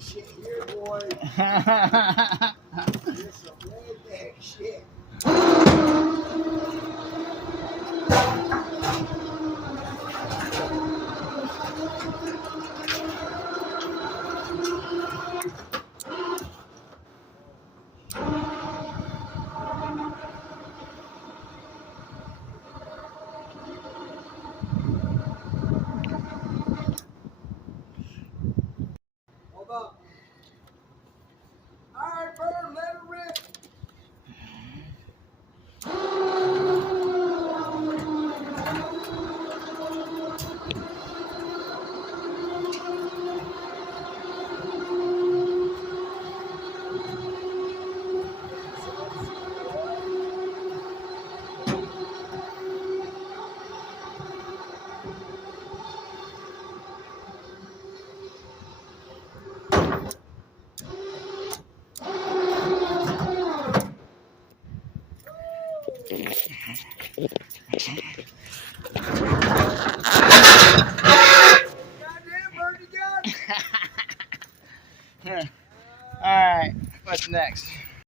shit here, boy. This some redneck shit. Hold up. All right, Bird, let it rip. Goddamn, Bird, you got it. All right, what's next?